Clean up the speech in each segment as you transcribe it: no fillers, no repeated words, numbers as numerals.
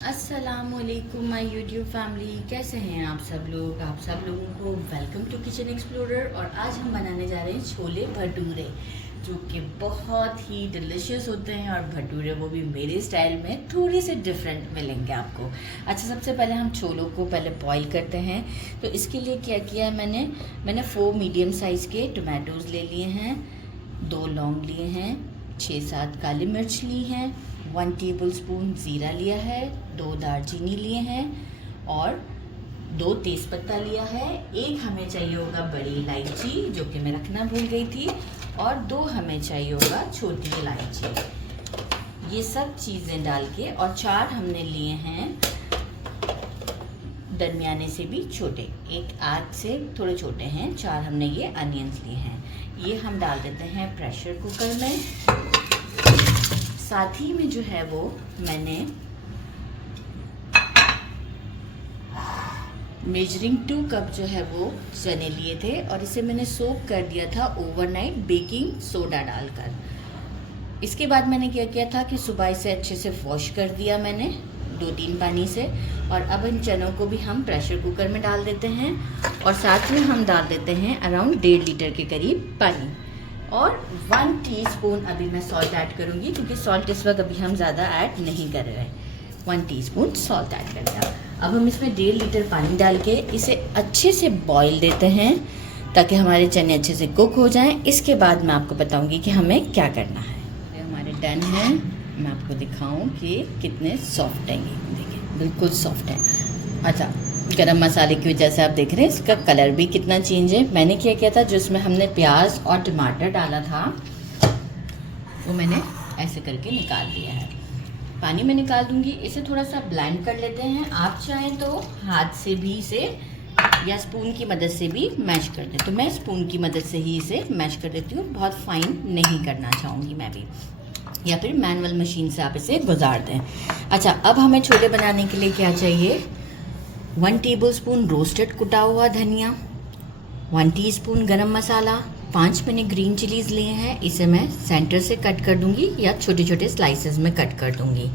अस्सलामुअलैकुम my YouTube family, कैसे हैं आप सब लोग। आप सब लोगों को वेलकम टू किचन एक्सप्लोरर। और आज हम बनाने जा रहे हैं छोले भटूरे, जो कि बहुत ही डिलीशियस होते हैं। और भटूरे वो भी मेरे स्टाइल में थोड़े से डिफरेंट मिलेंगे आपको। अच्छा, सबसे पहले हम छोलों को पहले बॉईल करते हैं। तो इसके लिए क्या किया है मैंने 4 मीडियम साइज़ के टमाटोज़ ले लिए हैं, 2 लौंग लिए हैं, 6-7 काली मिर्च ली हैं, 1 टेबलस्पून ज़ीरा लिया है, 2 दालचीनी लिए हैं और 2 तेज़पत्ता लिया है। एक हमें चाहिए होगा बड़ी इलायची, जो कि मैं रखना भूल गई थी, और 2 हमें चाहिए होगा छोटी इलायची। ये सब चीज़ें डाल के, और 4 हमने लिए हैं दरमियाने से भी छोटे, एक आध से थोड़े छोटे हैं, 4 हमने ये अनियंस लिए हैं। ये हम डाल देते हैं प्रेशर कुकर में। साथ ही में जो है वो मैंने मेजरिंग 2 कप जो है वो चने लिए थे, और इसे मैंने सोक कर दिया था ओवरनाइट बेकिंग सोडा डालकर। इसके बाद मैंने क्या किया था कि सुबह इसे अच्छे से वॉश कर दिया मैंने 2-3 पानी से। और अब इन चनों को भी हम प्रेशर कुकर में डाल देते हैं, और साथ में हम डाल देते हैं अराउंड 1.5 लीटर के करीब पानी। और 1 टीस्पून अभी मैं सॉल्ट ऐड करूँगी, क्योंकि सॉल्ट इस वक्त अभी हम ज़्यादा ऐड नहीं कर रहे हैं। 1 टीस्पून सॉल्ट ऐड कर दिया। अब हम इसमें 1.5 लीटर पानी डाल के इसे अच्छे से बॉईल देते हैं, ताकि हमारे चने अच्छे से कुक हो जाएं। इसके बाद मैं आपको बताऊंगी कि हमें क्या करना है। हमारे डन हैं, मैं आपको दिखाऊं कि कितने सॉफ्ट हैं। ये देखिए, बिल्कुल सॉफ्ट है। अच्छा, गरम मसाले की वजह से आप देख रहे हैं इसका कलर भी कितना चेंज है। मैंने क्या किया था, जिसमें हमने प्याज और टमाटर डाला था, वो मैंने ऐसे करके निकाल दिया है। पानी में निकाल दूंगी। इसे थोड़ा सा ब्लेंड कर लेते हैं। आप चाहें तो हाथ से भी इसे या स्पून की मदद से भी मैश कर दें। तो मैं स्पून की मदद से ही इसे मैश कर देती हूँ, बहुत फाइन नहीं करना चाहूँगी मैं भी, या फिर मैनुअल मशीन से आप इसे गुजार दें। अच्छा, अब हमें छोले बनाने के लिए क्या चाहिए। 1 टेबलस्पून रोस्टेड कुटा हुआ धनिया, 1 टीस्पून गरम मसाला, 5 मैंने ग्रीन चिलीज़ लिए हैं। इसे मैं सेंटर से कट कर दूंगी या छोटे छोटे स्लाइसेस में कट कर दूंगी।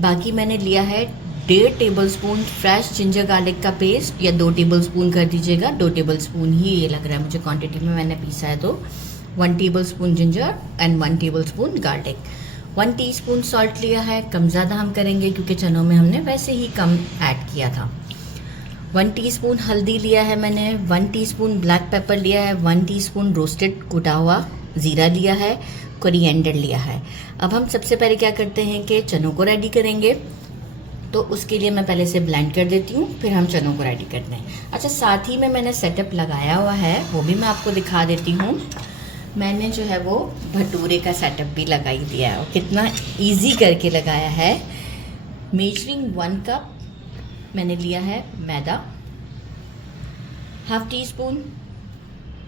बाकी मैंने लिया है 1.5 टेबलस्पून फ्रेश जिंजर गार्लिक का पेस्ट, या 2 टेबलस्पून कर दीजिएगा, 2 टेबलस्पून ही ये लग रहा है मुझे क्वांटिटी में मैंने पीसा है। तो 1 tablespoon ginger and 1 tablespoon garlic. 1 teaspoon salt लिया है, कम ज़्यादा हम करेंगे क्योंकि चनों में हमने वैसे ही कम ऐड किया था। 1 टीस्पून हल्दी लिया है मैंने, 1 टीस्पून ब्लैक पेपर लिया है, 1 टीस्पून रोस्टेड कुटा हुआ ज़ीरा लिया है, कोरिएंडर लिया है। अब हम सबसे पहले क्या करते हैं कि चनों को रेडी करेंगे। तो उसके लिए मैं पहले से ब्लेंड कर देती हूँ, फिर हम चनों को रेडी करते हैं। अच्छा, साथ ही में मैंने सेटअप लगाया हुआ है, वो भी मैं आपको दिखा देती हूँ। मैंने जो है वो भटूरे का सेटअप भी लगा ही दिया है, और कितना ईजी करके लगाया है। मेजरिंग 1 कप मैंने लिया है मैदा, 1/2 टीस्पून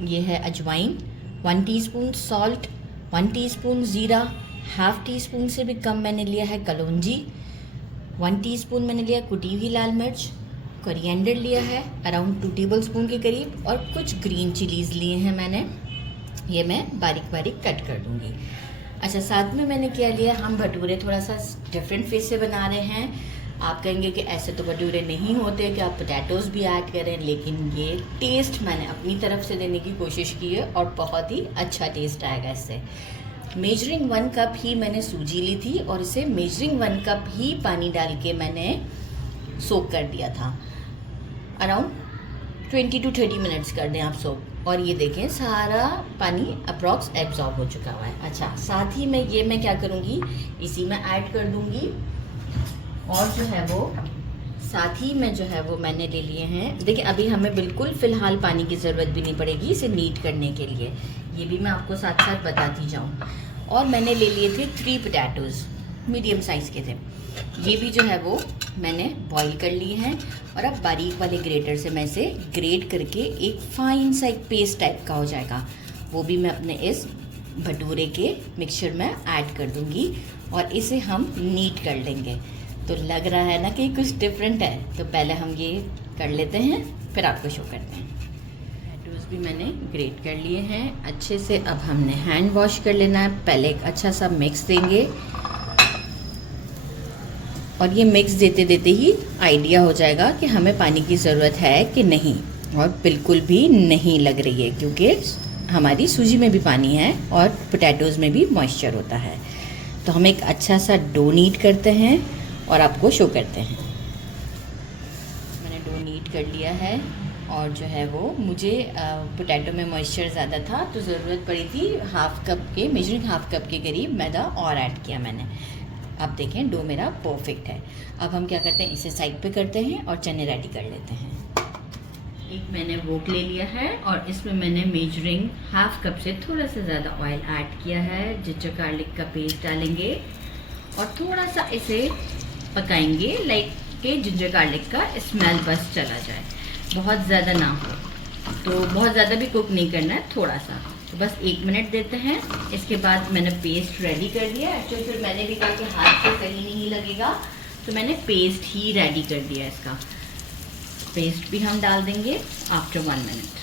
ये है अजवाइन, 1 टीस्पून सॉल्ट, 1 टीस्पून ज़ीरा, 1/2 टीस्पून से भी कम मैंने लिया है कलौंजी, 1 टीस्पून मैंने लिया कुटी हुई लाल मिर्च, कोरिएंडर लिया है अराउंड 2 टेबलस्पून के करीब, और कुछ ग्रीन चिलीज़ लिए हैं मैंने, ये मैं बारीक बारीक कट कर दूंगी। अच्छा, साथ में मैंने क्या लिया, हम भटूरे थोड़ा सा डिफरेंट फेस से बना रहे हैं। आप कहेंगे कि ऐसे तो भटूरे नहीं होते कि आप पोटैटोज़ भी ऐड करें, लेकिन ये टेस्ट मैंने अपनी तरफ से देने की कोशिश की है, और बहुत ही अच्छा टेस्ट आएगा इससे। मेजरिंग 1 कप ही मैंने सूजी ली थी, और इसे मेजरिंग 1 कप ही पानी डाल के मैंने सोक कर दिया था। अराउंड 20 to 30 मिनट्स कर दें आप सोक। और ये देखें, सारा पानी अप्रॉक्स एब्जॉर्ब हो चुका हुआ है। अच्छा, साथ ही में ये मैं क्या करूँगी, इसी में ऐड कर दूँगी। और जो है वो साथ ही में जो है वो मैंने ले लिए हैं, देखिए अभी हमें बिल्कुल फ़िलहाल पानी की ज़रूरत भी नहीं पड़ेगी इसे नीट करने के लिए, ये भी मैं आपको साथ साथ बताती जाऊँ। और मैंने ले लिए थे 3 पोटैटोज़, मीडियम साइज़ के थे। ये भी जो है वो मैंने बॉईल कर लिए हैं, और अब बारीक वाले ग्रेटर से मैं इसे ग्रेट करके एक फ़ाइन सा एक पेस्ट टाइप का हो जाएगा, वो भी मैं अपने इस भटूरे के मिक्सचर में ऐड कर दूँगी, और इसे हम नीट कर लेंगे। तो लग रहा है ना कि कुछ डिफरेंट है, तो पहले हम ये कर लेते हैं, फिर आपको शो करते हैं। टमाटोज़ भी मैंने ग्रेट कर लिए हैं अच्छे से। अब हमने हैंड वॉश कर लेना है, पहले एक अच्छा सा मिक्स देंगे। और ये मिक्स देते देते ही आइडिया हो जाएगा कि हमें पानी की ज़रूरत है कि नहीं, और बिल्कुल भी नहीं लग रही है क्योंकि हमारी सूजी में भी पानी है और पोटैटोज़ में भी मॉइस्चर होता है। तो हम एक अच्छा सा डो नीट करते हैं और आपको शो करते हैं। मैंने डो नीट कर लिया है और जो है वो मुझे पोटैटो में मॉइस्चर ज़्यादा था तो ज़रूरत पड़ी थी मेजरिंग हाफ कप के करीब मैदा और ऐड किया मैंने। आप देखें डो मेरा परफेक्ट है। अब हम क्या करते हैं, इसे साइड पे करते हैं और चने रेडी कर लेते हैं। एक मैंने वोक ले लिया है और इसमें मैंने मेजरिंग हाफ कप से थोड़ा सा ज़्यादा ऑयल ऐड किया है। जिंजर गार्लिक का पेस्ट डालेंगे और थोड़ा सा इसे पकाएंगे, लाइक कि जिंजर गार्लिक का स्मेल बस चला जाए, बहुत ज़्यादा ना हो। तो बहुत ज़्यादा भी कुक नहीं करना है, थोड़ा सा, तो बस 1 मिनट देते हैं। इसके बाद मैंने पेस्ट रेडी कर दिया। एक्चुअली फिर मैंने भी कहा कि हाथ से सही नहीं लगेगा, तो मैंने पेस्ट ही रेडी कर दिया। इसका पेस्ट भी हम डाल देंगे आफ्टर 1 मिनट।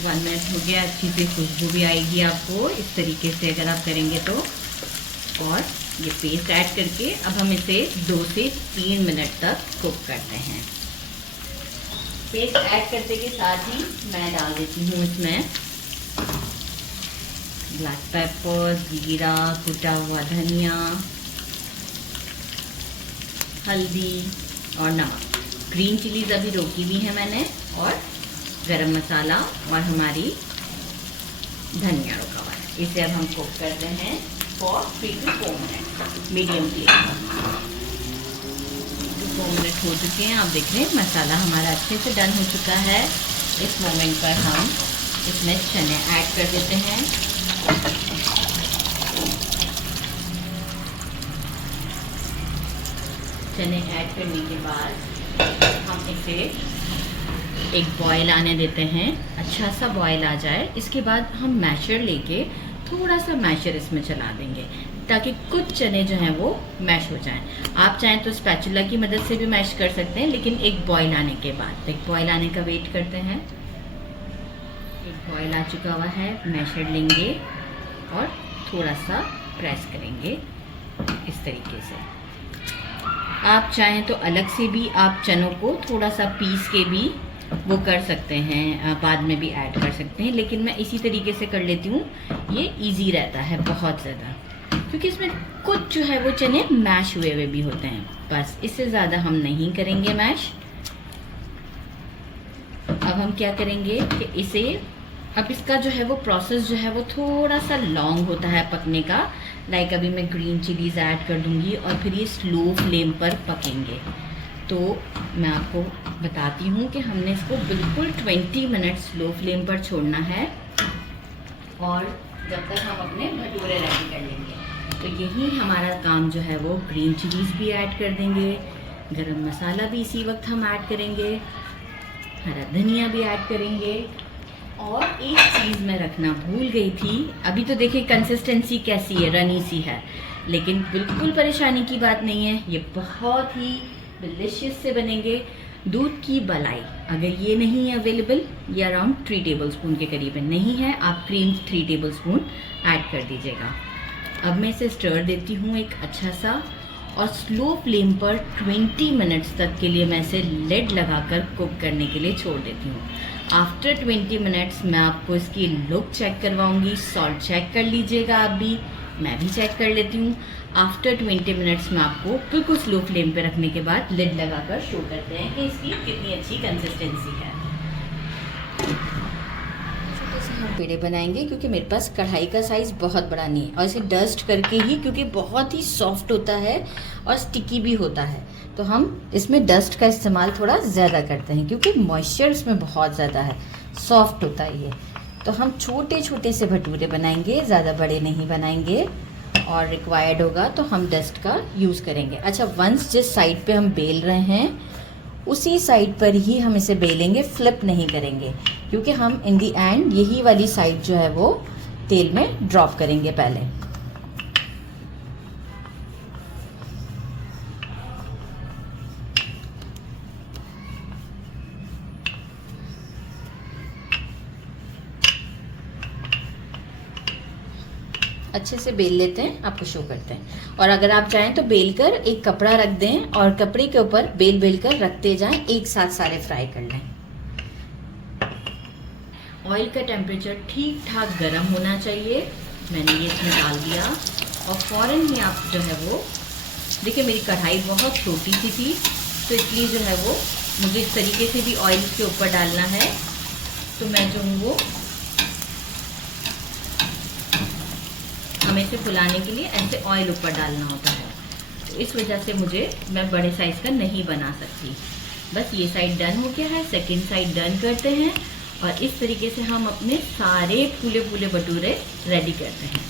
1 मिनट हो गया, अच्छी सी खुशबू भी आएगी आपको इस तरीके से अगर आप करेंगे तो। और ये पेस्ट ऐड करके अब हम इसे 2 से 3 मिनट तक कुक करते हैं। पेस्ट ऐड करते के साथ ही मैं डाल देती हूँ इसमें ब्लैक पेपर, जीरा, कुटा हुआ धनिया, हल्दी और नमक। ग्रीन चिलीज अभी रोकी हुई है मैंने, और गरम मसाला और हमारी धनिया रोका हुआ है। इसे अब हम कुक करते हैं for 3 to 4 minute medium flame पर। 4 मिनट हो चुके हैं, आप देख रहे हैं मसाला हमारा अच्छे से डन हो चुका है। इस मोमेंट पर हम इसमें चने ऐड कर देते हैं। चने ऐड करने के बाद हम इसे एक बॉयल आने देते हैं, अच्छा सा बॉयल आ जाए। इसके बाद हम मैशर लेके थोड़ा सा मैशर इसमें चला देंगे ताकि कुछ चने जो हैं वो मैश हो जाएं। आप चाहें तो स्पैचुला की मदद से भी मैश कर सकते हैं, लेकिन एक बॉयल आने के बाद, एक बॉयल आने का वेट करते हैं। एक बॉयल आ चुका हुआ है, मैशर लेंगे और थोड़ा सा प्रेस करेंगे इस तरीके से। आप चाहें तो अलग से भी आप चनों को थोड़ा सा पीस के भी वो कर सकते हैं, बाद में भी ऐड कर सकते हैं, लेकिन मैं इसी तरीके से कर लेती हूँ। ये इजी रहता है बहुत ज़्यादा, क्योंकि इसमें कुछ जो है वो चने मैश हुए हुए भी होते हैं। बस इससे ज़्यादा हम नहीं करेंगे मैश। अब हम क्या करेंगे कि इसे, अब इसका जो है वो प्रोसेस जो है वो थोड़ा सा लॉन्ग होता है पकने का। लाइक अभी मैं ग्रीन चिलीज ऐड कर दूंगी और फिर ये स्लो फ्लेम पर पकेंगे। तो मैं आपको बताती हूँ कि हमने इसको बिल्कुल 20 मिनट स्लो फ्लेम पर छोड़ना है, और जब तक हम अपने भटूरे रेडी कर लेंगे। तो यही हमारा काम जो है वो, ग्रीन चिलीज भी ऐड कर देंगे, गरम मसाला भी इसी वक्त हम ऐड करेंगे, हरा धनिया भी ऐड करेंगे। और एक चीज़ मैं रखना भूल गई थी, अभी तो देखिए कंसिस्टेंसी कैसी है, रनी सी है, लेकिन बिल्कुल परेशानी की बात नहीं है। ये बहुत ही डिलिशियस से बनेंगे। दूध की मलाई अगर ये नहीं है अवेलेबल, ये अराउंड 3 टेबलस्पून के करीब नहीं है, आप क्रीम 3 टेबलस्पून ऐड कर दीजिएगा। अब मैं इसे स्टर देती हूँ एक अच्छा सा, और स्लो फ्लेम पर 20 मिनट्स तक के लिए मैं इसे लिड लगाकर कुक करने के लिए छोड़ देती हूँ। आफ्टर 20 मिनट्स मैं आपको इसकी लुक चेक करवाऊँगी। सॉल्ट चेक कर लीजिएगा आप भी, मैं भी चेक कर लेती हूँ। आफ्टर 20 मिनट्स में आपको बिल्कुल स्लो फ्लेम पे रखने के बाद लिड लगाकर शो करते हैं कि इसकी कितनी अच्छी कंसिस्टेंसी है। छोटे से हम पेड़े बनाएंगे क्योंकि मेरे पास कढ़ाई का साइज़ बहुत बड़ा नहीं है, और इसे डस्ट करके ही, क्योंकि बहुत ही सॉफ्ट होता है और स्टिकी भी होता है, तो हम इसमें डस्ट का इस्तेमाल थोड़ा ज़्यादा करते हैं क्योंकि मॉइस्चर इसमें बहुत ज़्यादा है, सॉफ्ट होता है ये। तो हम छोटे छोटे से भटूरे बनाएंगे, ज़्यादा बड़े नहीं बनाएंगे, और रिक्वायर्ड होगा तो हम डस्ट का यूज़ करेंगे। अच्छा, वंस जिस साइड पे हम बेल रहे हैं उसी साइड पर ही हम इसे बेलेंगे, फ्लिप नहीं करेंगे, क्योंकि हम इन दी एंड यही वाली साइड जो है वो तेल में ड्रॉप करेंगे पहले। अच्छे से बेल लेते हैं, आपको शो करते हैं। और अगर आप चाहें तो बेल कर एक कपड़ा रख दें और कपड़े के ऊपर बेल बेल कर रखते जाएं, एक साथ सारे फ्राई कर लें। ऑयल का टेम्परेचर ठीक ठाक गर्म होना चाहिए। मैंने ये इसमें डाल दिया और फ़ौरन ही आप जो है वो देखिए, मेरी कढ़ाई बहुत छोटी सी थी तो इसलिए जो है वो मुझे इस तरीके से भी ऑयल के ऊपर डालना है। तो मैं जो हूँ वो हमें से फुलाने के लिए ऐसे ऑयल ऊपर डालना होता है, तो इस वजह से मैं बड़े साइज़ का नहीं बना सकती। बस ये साइड डन हो गया है, सेकंड साइड डन करते हैं और इस तरीके से हम अपने सारे फूले फूले भटूरे रेडी करते हैं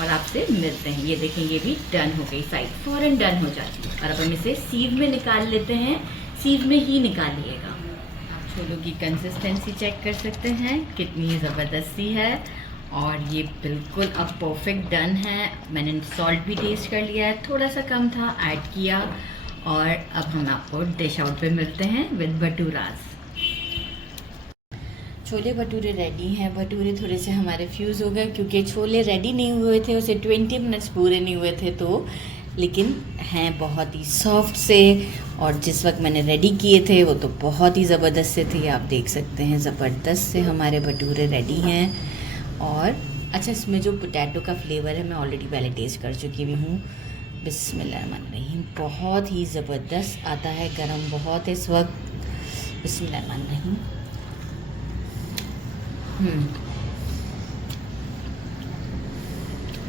और आपसे मिलते हैं। ये देखें, ये भी डन हो गई, साइड फ़ौरन डन हो जाती है। और अब हम इसे सीव में निकाल लेते हैं, सीव में ही निकालिएगा। आप छोलों की कंसिस्टेंसी चेक कर सकते हैं कितनी ज़बरदस्ती है और ये बिल्कुल अब परफेक्ट डन है। मैंने सॉल्ट भी टेस्ट कर लिया है, थोड़ा सा कम था, ऐड किया। और अब हम आपको डिश आउट पे मिलते हैं विद भटूरास। छोले भटूरे रेडी हैं। भटूरे थोड़े से हमारे फ्यूज़ हो गए क्योंकि छोले रेडी नहीं हुए थे, उसे 20 मिनट्स पूरे नहीं हुए थे, तो लेकिन हैं बहुत ही सॉफ्ट से। और जिस वक्त मैंने रेडी किए थे वो तो बहुत ही ज़बरदस्त से थे, आप देख सकते हैं ज़बरदस्त से हमारे भटूरे रेडी हैं। और अच्छा, इसमें जो पोटैटो का फ्लेवर है मैं ऑलरेडी पहले टेस्ट कर चुकी भी हूँ। बिस्मिल्लाहिर्रहमानिर्रहीम, बहुत ही ज़बरदस्त आता है, गरम बहुत है इस वक्त। बिस्मिल्लाहिर्रहमानिर्रहीम।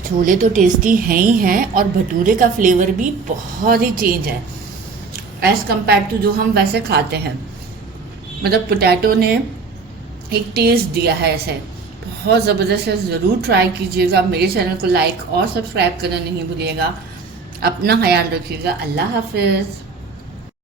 छोले तो टेस्टी हैं ही हैं और भटूरे का फ्लेवर भी बहुत ही चेंज है एज़ कम्पेयर टू जो हम वैसे खाते हैं। मतलब पोटैटो ने एक टेस्ट दिया है ऐसे, बहुत ज़बरदस्त है। ज़रूर ट्राई कीजिएगा। मेरे चैनल को लाइक और सब्सक्राइब करना नहीं भूलिएगा। अपना ख्याल रखिएगा। अल्लाह हाफिज़।